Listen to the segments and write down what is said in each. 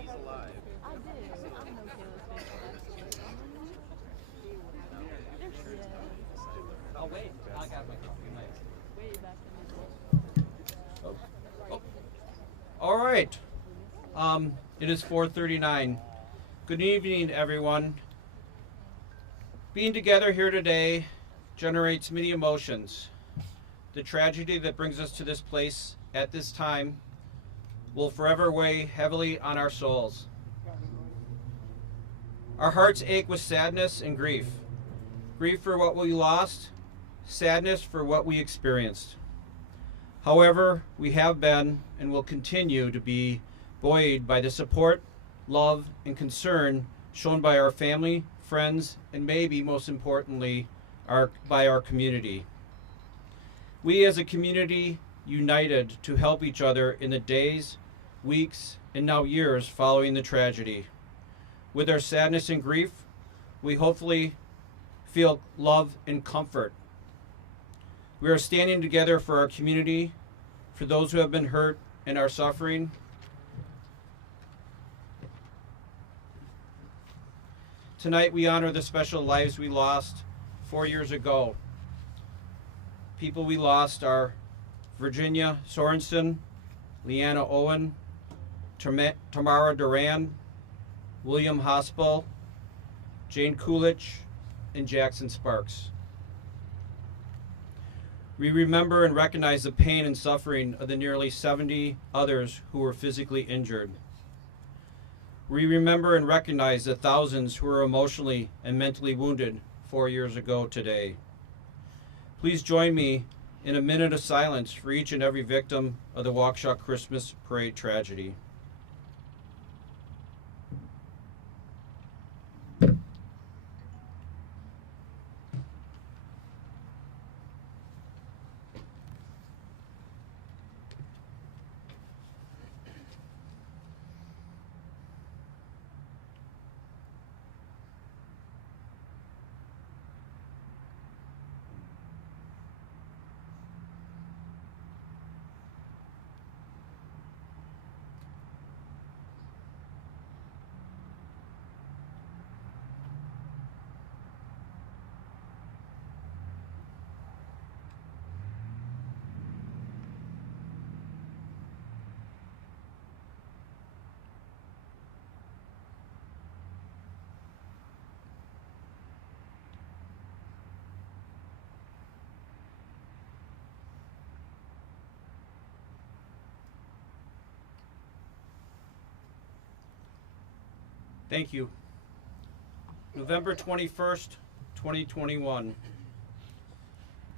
She's alive. I did. I'm okay with it. There she is. Oh wait, I got my coffee. Nice. Way back in the day. Oh. All right. It is 4:39. Good evening, everyone. Being together here today generates many emotions. The tragedy that brings us to this place at this time will forever weigh heavily on our souls. Our hearts ache with sadness and grief. Grief for what we lost, sadness for what we experienced. However, we have been and will continue to be buoyed by the support, love, and concern shown by our family, friends, and maybe most importantly, by our community. We as a community united to help each other in the days, weeks, and now years following the tragedy. With our sadness and grief, we hopefully feel love and comfort. We are standing together for our community, for those who have been hurt and are suffering. Tonight we honor the special lives we lost 4 years ago. People we lost are Virginia Sorensen, Leanna Owen, Tamara Duran, William Hospel, Jane Coolidge, and Jackson Sparks. We remember and recognize the pain and suffering of the nearly 70 others who were physically injured. We remember and recognize the thousands who were emotionally and mentally wounded 4 years ago today. Please join me in a minute of silence for each and every victim of the Waukesha Christmas Parade tragedy. Thank you. November 21st, 2021.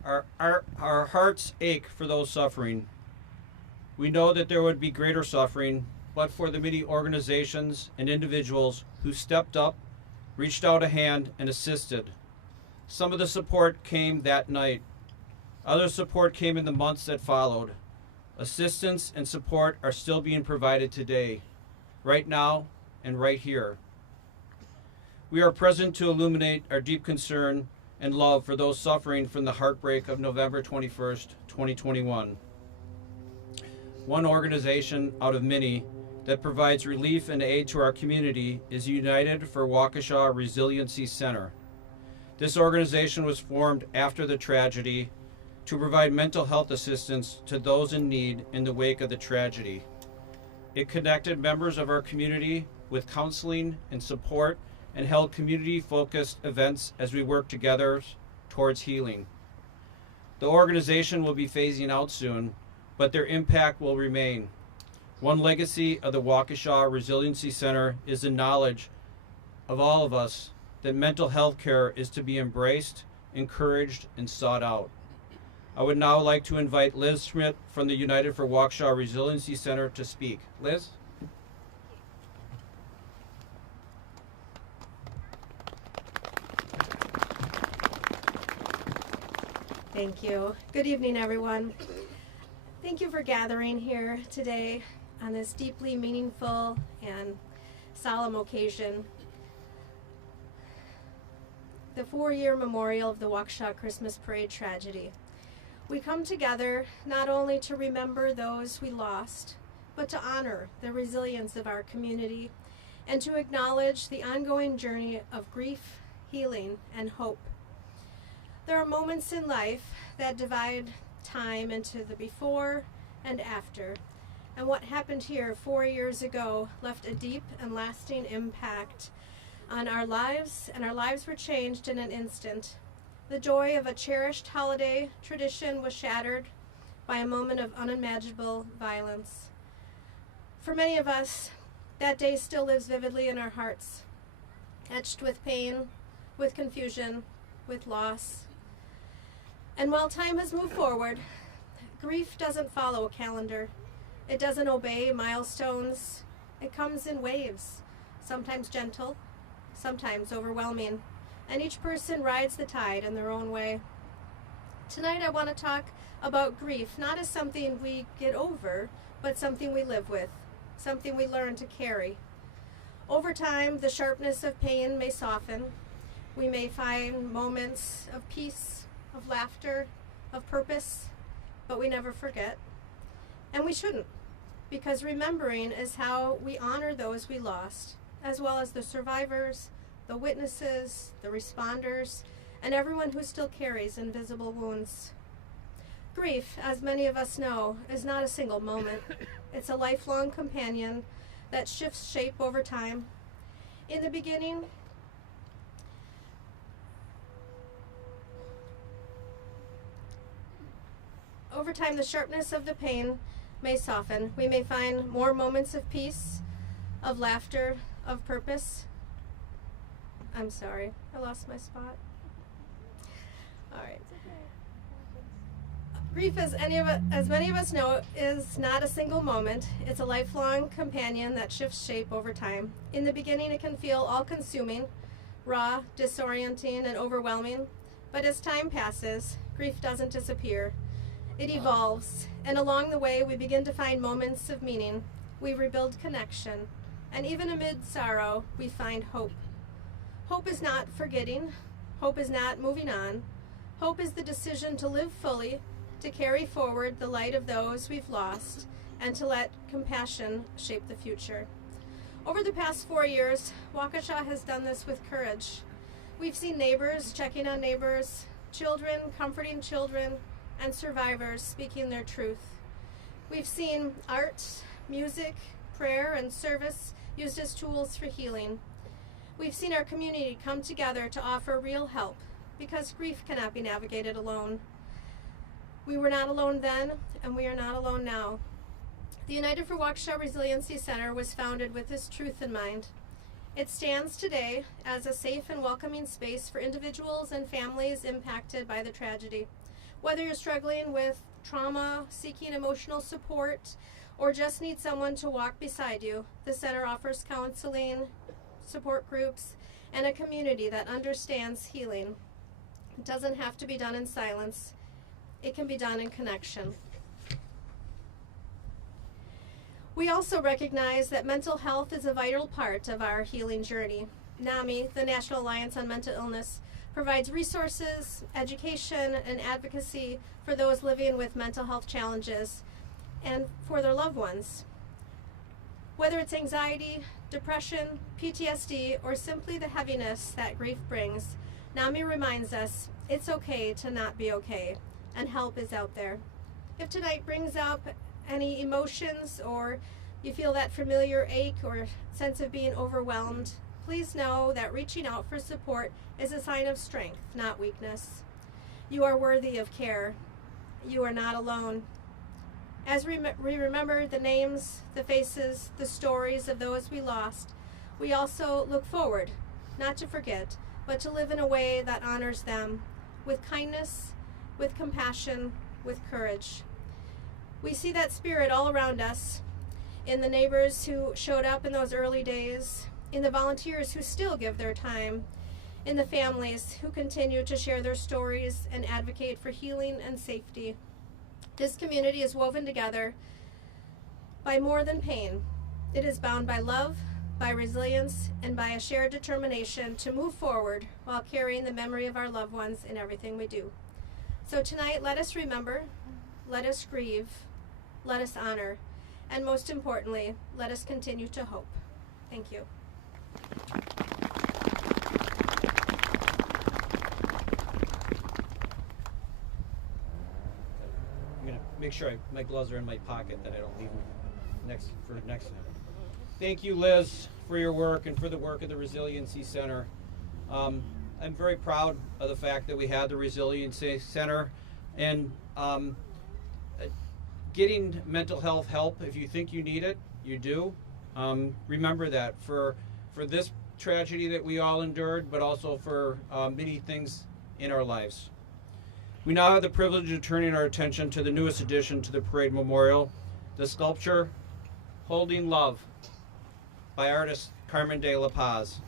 Our hearts ache for those suffering. We know that there would be greater suffering, but for the many organizations and individuals who stepped up, reached out a hand, and assisted. Some of the support came that night. Other support came in the months that followed. Assistance and support are still being provided today, right now, and right here. We are present to illuminate our deep concern and love for those suffering from the heartbreak of November 21st, 2021. One organization out of many that provides relief and aid to our community is United for Waukesha Resiliency Center. This organization was formed after the tragedy to provide mental health assistance to those in need in the wake of the tragedy. It connected members of our community with counseling and support and held community-focused events as we work together towards healing. The organization will be phasing out soon, but their impact will remain. One legacy of the Waukesha Resiliency Center is the knowledge of all of us that mental health care is to be embraced, encouraged, and sought out. I would now like to invite Liz Schmidt from the United for Waukesha Resiliency Center to speak. Liz? Thank you. Good evening, everyone. Thank you for gathering here today on this deeply meaningful and solemn occasion. The 4-year memorial of the Waukesha Christmas Parade tragedy. We come together not only to remember those we lost, but to honor the resilience of our community and to acknowledge the ongoing journey of grief, healing, and hope. There are moments in life that divide time into the before and after, and what happened here 4 years ago left a deep and lasting impact on our lives, and our lives were changed in an instant. The joy of a cherished holiday tradition was shattered by a moment of unimaginable violence. For many of us, that day still lives vividly in our hearts, etched with pain, with confusion, with loss. And while time has moved forward, grief doesn't follow a calendar. It doesn't obey milestones. It comes in waves, sometimes gentle, sometimes overwhelming, and each person rides the tide in their own way. Tonight I want to talk about grief, not as something we get over, but something we live with, something we learn to carry. Over time, the sharpness of pain may soften. We may find moments of peace, of laughter, of purpose, but we never forget. And we shouldn't, because remembering is how we honor those we lost, as well as the survivors, the witnesses, the responders, and everyone who still carries invisible wounds. Grief, as many of us know, is not a single moment. It's a lifelong companion that shifts shape over time. In the beginning, over time, the sharpness of the pain may soften. We may find more moments of peace, of laughter, of purpose. I'm sorry, I lost my spot. All right. Grief, as many of us know, is not a single moment. It's a lifelong companion that shifts shape over time. In the beginning, it can feel all-consuming, raw, disorienting, and overwhelming. But as time passes, grief doesn't disappear. It evolves, and along the way, we begin to find moments of meaning. We rebuild connection, and even amid sorrow, we find hope. Hope is not forgetting. Hope is not moving on. Hope is the decision to live fully, to carry forward the light of those we've lost, and to let compassion shape the future. Over the past 4 years, Waukesha has done this with courage. We've seen neighbors checking on neighbors, children comforting children, and survivors speaking their truth. We've seen art, music, prayer, and service used as tools for healing. We've seen our community come together to offer real help, because grief cannot be navigated alone. We were not alone then, and we are not alone now. The United for Waukesha Resiliency Center was founded with this truth in mind. It stands today as a safe and welcoming space for individuals and families impacted by the tragedy. Whether you're struggling with trauma, seeking emotional support, or just need someone to walk beside you, the center offers counseling, support groups, and a community that understands healing. It doesn't have to be done in silence. It can be done in connection. We also recognize that mental health is a vital part of our healing journey. NAMI, the National Alliance on Mental Illness, provides resources, education, and advocacy for those living with mental health challenges and for their loved ones. Whether it's anxiety, depression, PTSD, or simply the heaviness that grief brings, NAMI reminds us it's okay to not be okay, and help is out there. If tonight brings up any emotions, or you feel that familiar ache or sense of being overwhelmed, please know that reaching out for support is a sign of strength, not weakness. You are worthy of care. You are not alone. As we remember the names, the faces, the stories of those we lost, we also look forward, not to forget, but to live in a way that honors them, with kindness, with compassion, with courage. We see that spirit all around us, in the neighbors who showed up in those early days, in the volunteers who still give their time, in the families who continue to share their stories and advocate for healing and safety. This community is woven together by more than pain. It is bound by love, by resilience, and by a shared determination to move forward while carrying the memory of our loved ones in everything we do. So tonight, let us remember, let us grieve, let us honor, And most importantly, let us continue to hope. Thank you. I'm going to make sure my gloves are in my pocket, that I don't leave them next time. Thank you, Liz, for your work and for the work of the Resiliency Center. I'm very proud of the fact that we had the Resiliency Center, and getting mental health help, if you think you need it, you do. Remember that for this tragedy that we all endured, but also for many things in our lives. We now have the privilege of turning our attention to the newest addition to the Parade Memorial, the sculpture Holding Love by artist Carmen De La Paz.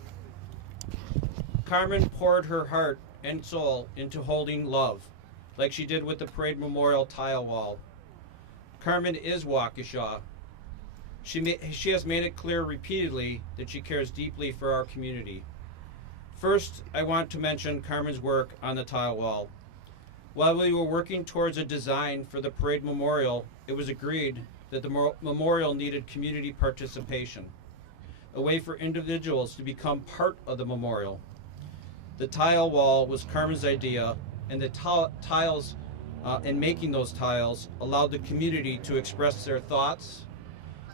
Carmen poured her heart and soul into holding love, like she did with the Parade Memorial tile wall. Carmen is Waukesha. She has made it clear repeatedly that she cares deeply for our community. First, I want to mention Carmen's work on the tile wall. While we were working towards a design for the Parade Memorial, it was agreed that the memorial needed community participation, a way for individuals to become part of the memorial. The tile wall was Carmen's idea, and the tiles and making those tiles allowed the community to express their thoughts,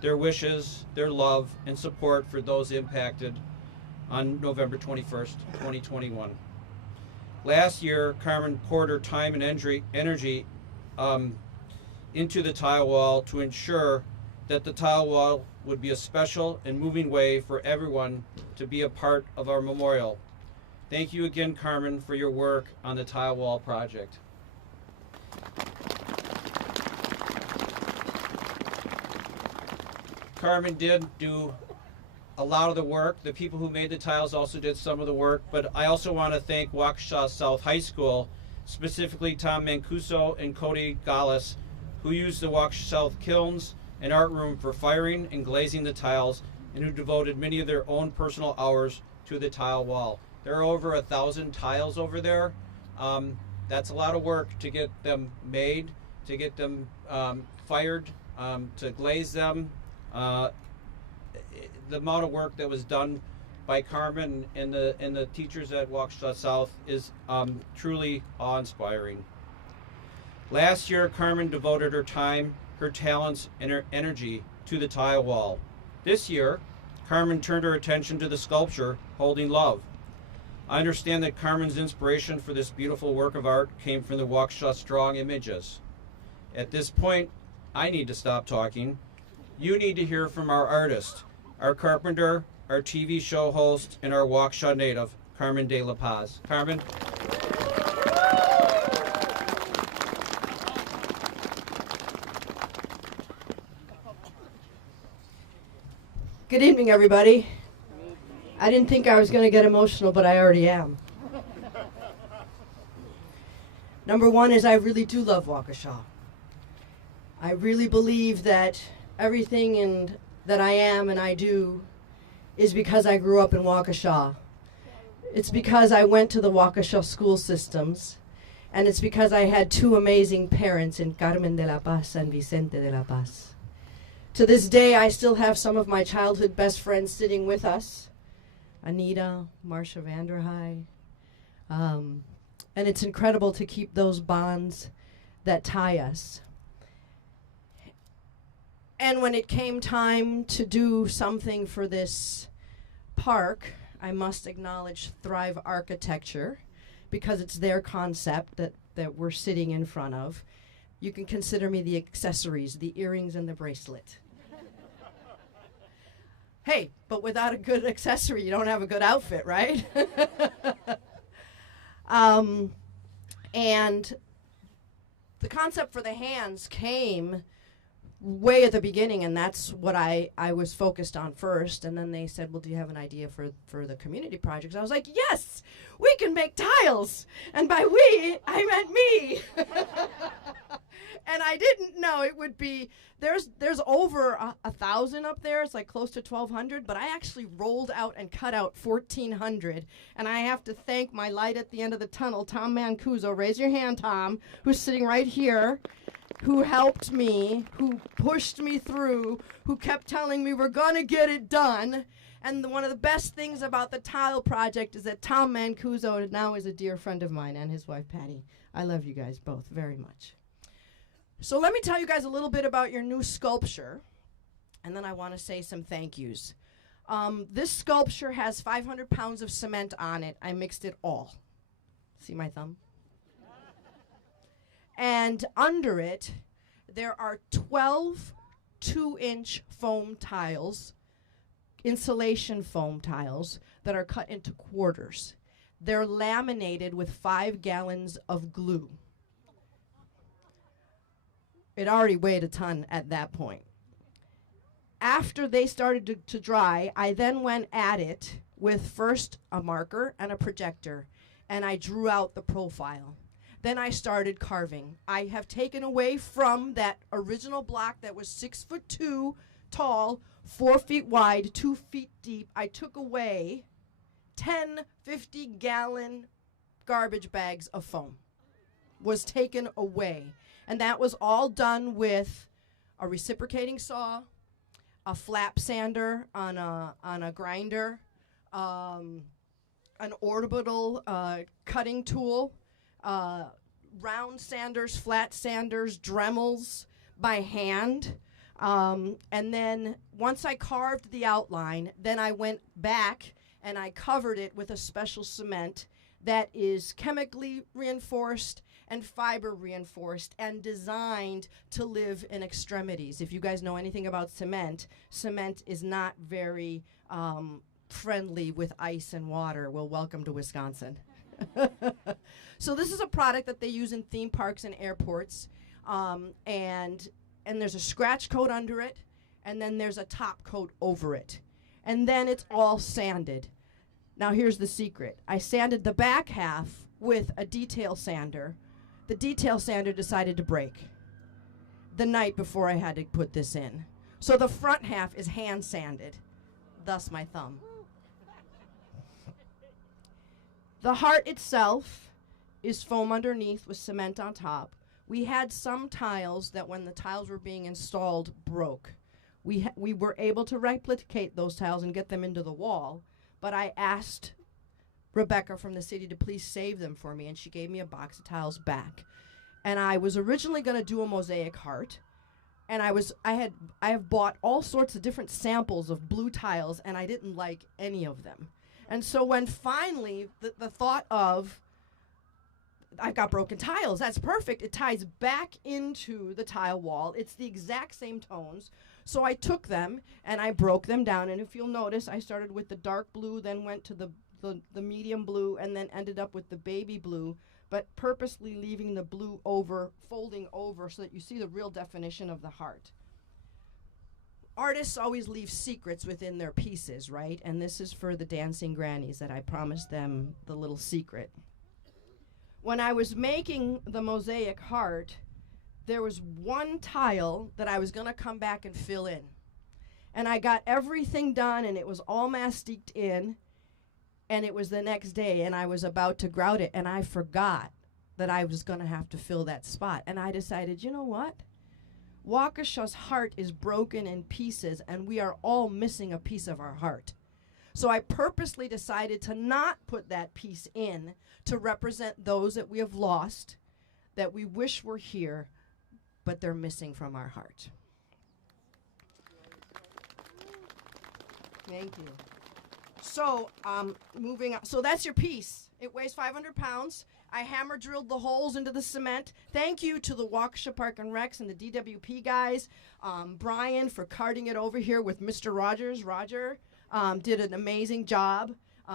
their wishes, their love, and support for those impacted on November 21st, 2021. Last year, Carmen poured her time and energy into the tile wall to ensure that the tile wall would be a special and moving way for everyone to be a part of our memorial. Thank you again, Carmen, for your work on the tile wall project. Carmen did do a lot of the work. The people who made the tiles also did some of the work, but I also want to thank Waukesha South High School, specifically Tom Mancuso and Cody Gallus, who used the Waukesha South kilns and art room for firing and glazing the tiles, and who devoted many of their own personal hours to the tile wall. There are over 1,000 tiles over there. That's a lot of work to get them made, to get them fired, to glaze them. The amount of work that was done by Carmen and the teachers at Waukesha South is truly awe-inspiring. Last year, Carmen devoted her time, her talents, and her energy to the tile wall. This year, Carmen turned her attention to the sculpture Holding Love. I understand that Carmen's inspiration for this beautiful work of art came from the Waukesha Strong Images. At this point, I need to stop talking. You need to hear from our artist, our carpenter, our TV show host, and our Waukesha native, Carmen De La Paz. Carmen? Good evening, everybody. I didn't think I was going to get emotional, but I already am. Number one is I really do love Waukesha. I really believe that everything that I am and I do is because I grew up in Waukesha. It's because I went to the Waukesha school systems, and it's because I had two amazing parents in Carmen De La Paz and Vicente De La Paz. To this day, I still have some of my childhood best friends sitting with us. Anita, Marcia Vanderhei. And it's incredible to keep those bonds that tie us. And when it came time to do something for this park, I must acknowledge Thrive Architecture, because it's their concept that we're sitting in front of. You can consider me the accessories, the earrings and the bracelet. Hey, but without a good accessory, you don't have a good outfit, right? And the concept for the hands came way at the beginning, and that's what I was focused on first. And then they said, well, do you have an idea for the community projects? I was like, yes, we can make tiles. And by we, I meant me. And I didn't know it would be, there's over 1,000 up there. It's like close to 1,200, but I actually rolled out and cut out 1,400. And I have to thank my light at the end of the tunnel, Tom Mancuso. Raise your hand, Tom, who's sitting right here, who helped me, who pushed me through, who kept telling me we're going to get it done. And one of the best things about the tile project is that Tom Mancuso now is a dear friend of mine, and his wife, Patty. I love you guys both very much. So let me tell you guys a little bit about your new sculpture, and then I want to say some thank yous. This sculpture has 500 pounds of cement on it. I mixed it all. See my thumb? And under it, there are 12 2-inch foam tiles, insulation foam tiles, that are cut into quarters. They're laminated with 5 gallons of glue. It already weighed a ton at that point. After they started to dry, I then went at it with first a marker and a projector, and I drew out the profile. Then I started carving. I have taken away from that original block that was 6'2" tall, 4 feet wide, 2 feet deep. I took away 10 50-gallon garbage bags of foam. Was taken away. And that was all done with a reciprocating saw, a flap sander on a grinder, an orbital cutting tool, round sanders, flat sanders, Dremels by hand. And then once I carved the outline, then I went back and I covered it with a special cement that is chemically reinforced and fiber reinforced and designed to live in extremities. If you guys know anything about cement, cement is not very friendly with ice and water. Well, welcome to Wisconsin. So this is a product that they use in theme parks and airports, and there's a scratch coat under it, and then there's a top coat over it, and then it's all sanded. Now here's the secret. I sanded the back half with a detail sander. The detail sander decided to break the night before I had to put this in. So the front half is hand sanded, thus my thumb. The heart itself is foam underneath with cement on top. We had some tiles that when the tiles were being installed broke. We were able to replicate those tiles and get them into the wall, but I asked Rebecca from the city to please save them for me, and she gave me a box of tiles back. And I was originally going to do a mosaic heart, and I have bought all sorts of different samples of blue tiles, and I didn't like any of them. And so when finally the thought of, I've got broken tiles, that's perfect, it ties back into the tile wall, it's the exact same tones. So I took them and I broke them down, and if you'll notice, I started with the dark blue, then went to the medium blue, and then ended up with the baby blue, but purposely leaving the blue over, folding over, so that you see the real definition of the heart. Artists always leave secrets within their pieces, right? And this is for the dancing grannies that I promised them the little secret. When I was making the mosaic heart, there was one tile that I was going to come back and fill in. And I got everything done, and it was all masticed in, and it was the next day, and I was about to grout it, and I forgot that I was going to have to fill that spot. And I decided, you know what? Waukesha's heart is broken in pieces, and we are all missing a piece of our heart. So I purposely decided to not put that piece in to represent those that we have lost, that we wish were here, but they're missing from our heart. Thank you. So moving on. So that's your piece. It weighs 500 pounds. I hammer drilled the holes into the cement. Thank you to the Waukesha Park and Recs and the DWP guys. Brian for carting it over here with Mr. Rogers. Roger did an amazing job.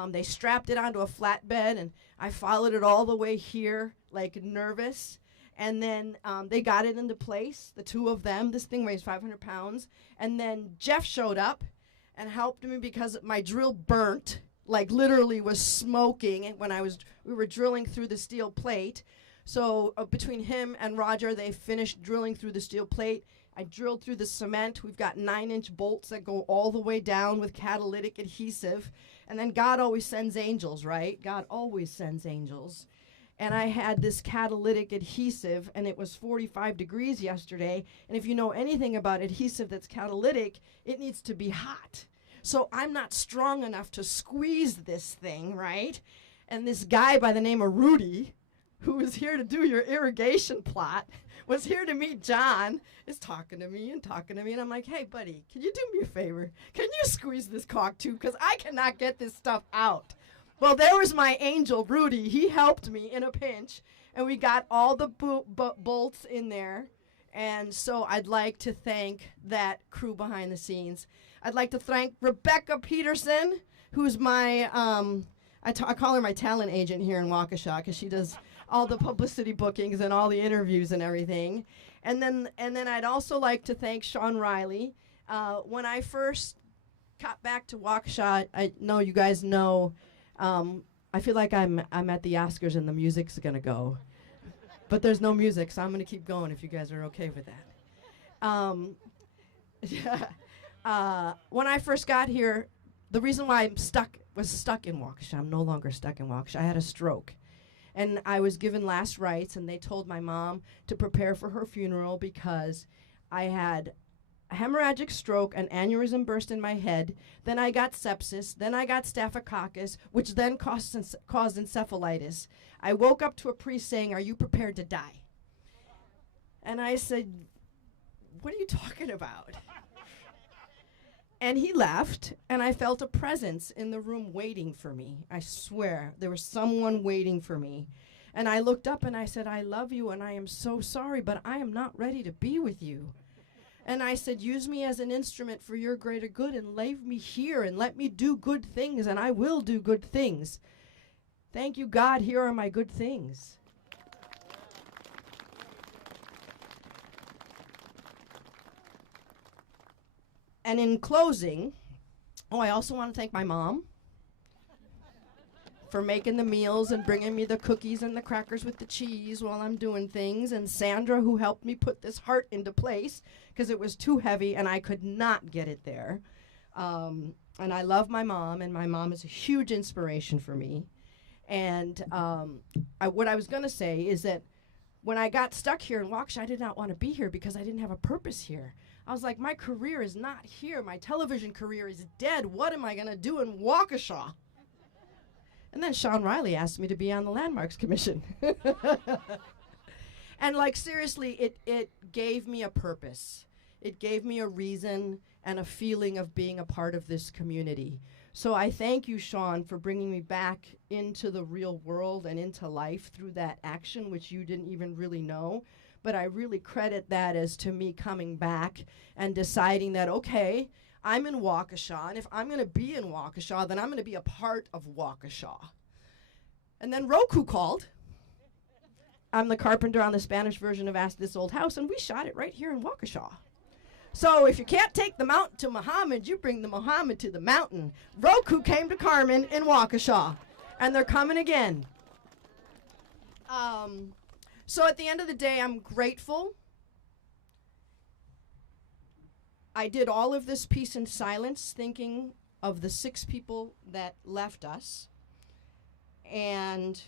They strapped it onto a flatbed, and I followed it all the way here, like nervous. And then they got it into place, the two of them. This thing weighs 500 pounds. And then Jeff showed up and helped me because my drill burnt, like literally was smoking when we were drilling through the steel plate. So between him and Roger, they finished drilling through the steel plate. I drilled through the cement. We've got 9-inch bolts that go all the way down with catalytic adhesive. And then God always sends angels, right? God always sends angels. And I had this catalytic adhesive, and it was 45 degrees yesterday. And if you know anything about adhesive that's catalytic, it needs to be hot. So I'm not strong enough to squeeze this thing, right? And this guy by the name of Rudy, who was here to do your irrigation plot, was here to meet John, is talking to me. And I'm like, hey, buddy, can you do me a favor? Can you squeeze this caulk tube? Because I cannot get this stuff out. Well, there was my angel, Rudy. He helped me in a pinch, and we got all the bolts in there. And so I'd like to thank that crew behind the scenes. I'd like to thank Rebecca Peterson, who's my, I call her my talent agent here in Waukesha, because she does all the publicity bookings and all the interviews and everything. And then I'd also like to thank Sean Riley. When I first got back to Waukesha, I know you guys know, I feel like I'm at the Oscars and the music's gonna go, but there's no music, so I'm gonna keep going if you guys are okay with that. When I first got here, the reason why I was stuck in Waukesha. I'm no longer stuck in Waukesha. I had a stroke, and I was given last rites, and they told my mom to prepare for her funeral because I had a hemorrhagic stroke, an aneurysm burst in my head, then I got sepsis, then I got staphylococcus, which then caused encephalitis. I woke up to a priest saying, "Are you prepared to die?" And I said, "What are you talking about?" And he left, and I felt a presence in the room waiting for me. I swear, there was someone waiting for me. And I looked up and I said, "I love you, and I am so sorry, but I am not ready to be with you." And I said, "Use me as an instrument for your greater good and leave me here and let me do good things, and I will do good things." Thank you, God. Here are my good things. And in closing, I also want to thank my mom for making the meals and bringing me the cookies and the crackers with the cheese while I'm doing things, and Sandra, who helped me put this heart into place because it was too heavy and I could not get it there. And I love my mom, and my mom is a huge inspiration for me. And what I was going to say is that when I got stuck here in Waukesha, I did not want to be here because I didn't have a purpose here. I was like, my career is not here. My television career is dead. What am I going to do in Waukesha? And then Sean Riley asked me to be on the Landmarks Commission. And like, seriously, it gave me a purpose. It gave me a reason and a feeling of being a part of this community. So I thank you, Sean, for bringing me back into the real world and into life through that action, which you didn't even really know. But I really credit that as to me coming back and deciding that, okay, I'm in Waukesha, and if I'm going to be in Waukesha, then I'm going to be a part of Waukesha. And then Roku called. I'm the carpenter on the Spanish version of Ask This Old House, and we shot it right here in Waukesha. So if you can't take the mountain to Muhammad, you bring the Muhammad to the mountain. Roku came to Carmen in Waukesha, and they're coming again. So at the end of the day, I'm grateful. I did all of this piece in silence, thinking of the 6 people that left us. And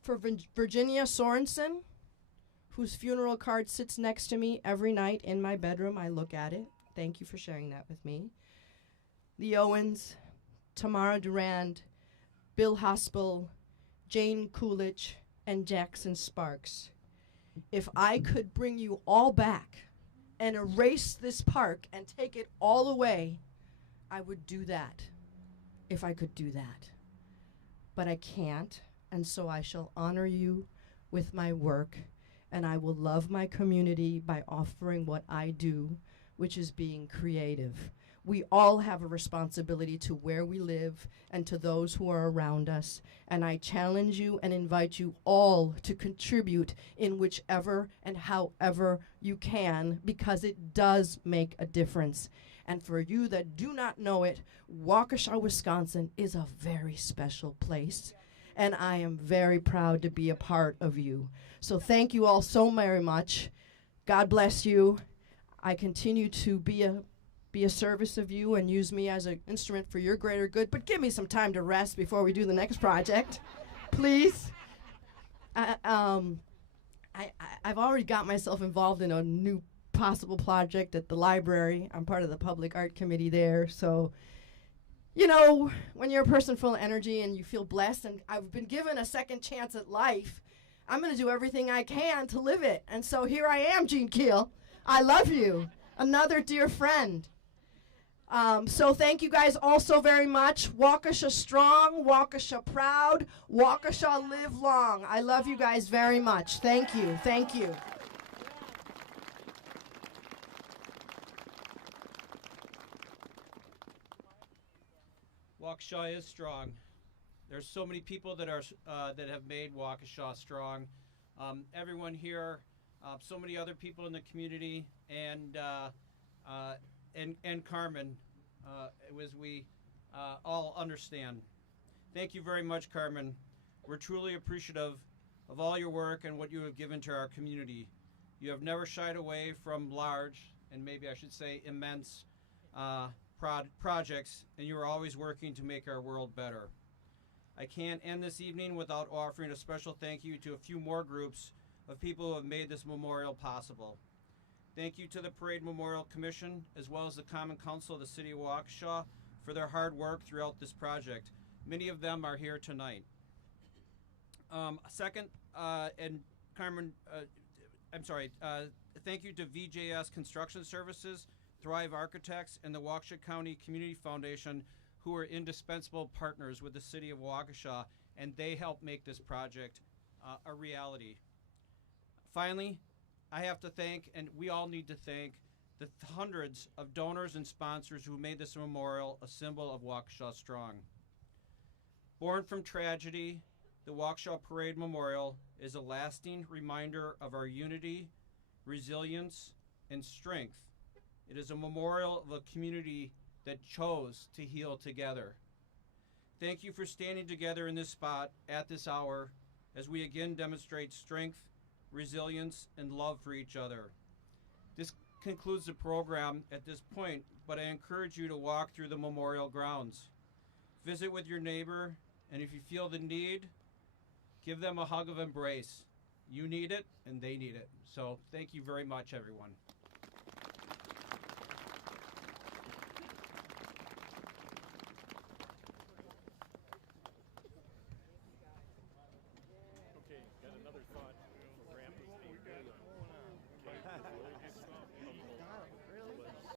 for Virginia Sorensen, whose funeral card sits next to me every night in my bedroom, I look at it. Thank you for sharing that with me. The Owens, Tamara Durand, Bill Hospital, Jane Coolidge, and Jackson Sparks. If I could bring you all back and erase this park and take it all away, I would do that, if I could do that. But I can't, and so I shall honor you with my work, and I will love my community by offering what I do, which is being creative. We all have a responsibility to where we live and to those who are around us. And I challenge you and invite you all to contribute in whichever and however you can, because it does make a difference. And for you that do not know it, Waukesha, Wisconsin is a very special place. And I am very proud to be a part of you. So thank you all so very much. God bless you. I continue to be a service of you and use me as an instrument for your greater good. But give me some time to rest before we do the next project, please. I've already got myself involved in a new possible project at the library. I'm part of the public art committee there. So, you know, when you're a person full of energy and you feel blessed, and I've been given a second chance at life, I'm going to do everything I can to live it. And so here I am, Gene Keel. I love you. Another dear friend. So thank you guys all so very much. Waukesha strong, Waukesha proud, Waukesha live long. I love you guys very much. Thank you. Thank you. Waukesha is strong. There's so many people that are that have made Waukesha strong. Everyone here, so many other people in the community, and Carmen, as we all understand. Thank you very much, Carmen. We're truly appreciative of all your work and what you have given to our community. You have never shied away from large, and maybe I should say immense, projects, and you are always working to make our world better. I can't end this evening without offering a special thank you to a few more groups of people who have made this memorial possible. Thank you to the Parade Memorial Commission, as well as the Common Council of the City of Waukesha, for their hard work throughout this project. Many of them are here tonight. Second, and Carmen, thank you to VJS Construction Services, Thrive Architects, and the Waukesha County Community Foundation, who are indispensable partners with the City of Waukesha, and they help make this project a reality. Finally, I have to thank, and we all need to thank, the hundreds of donors and sponsors who made this memorial a symbol of Waukesha Strong. Born from tragedy, the Waukesha Parade Memorial is a lasting reminder of our unity, resilience, and strength. It is a memorial of a community that chose to heal together. Thank you for standing together in this spot at this hour as we again demonstrate strength, resilience, and love for each other. This concludes the program at this point, but I encourage you to walk through the memorial grounds. Visit with your neighbor, and if you feel the need, give them a hug of embrace. You need it, and they need it. So thank you very much, everyone.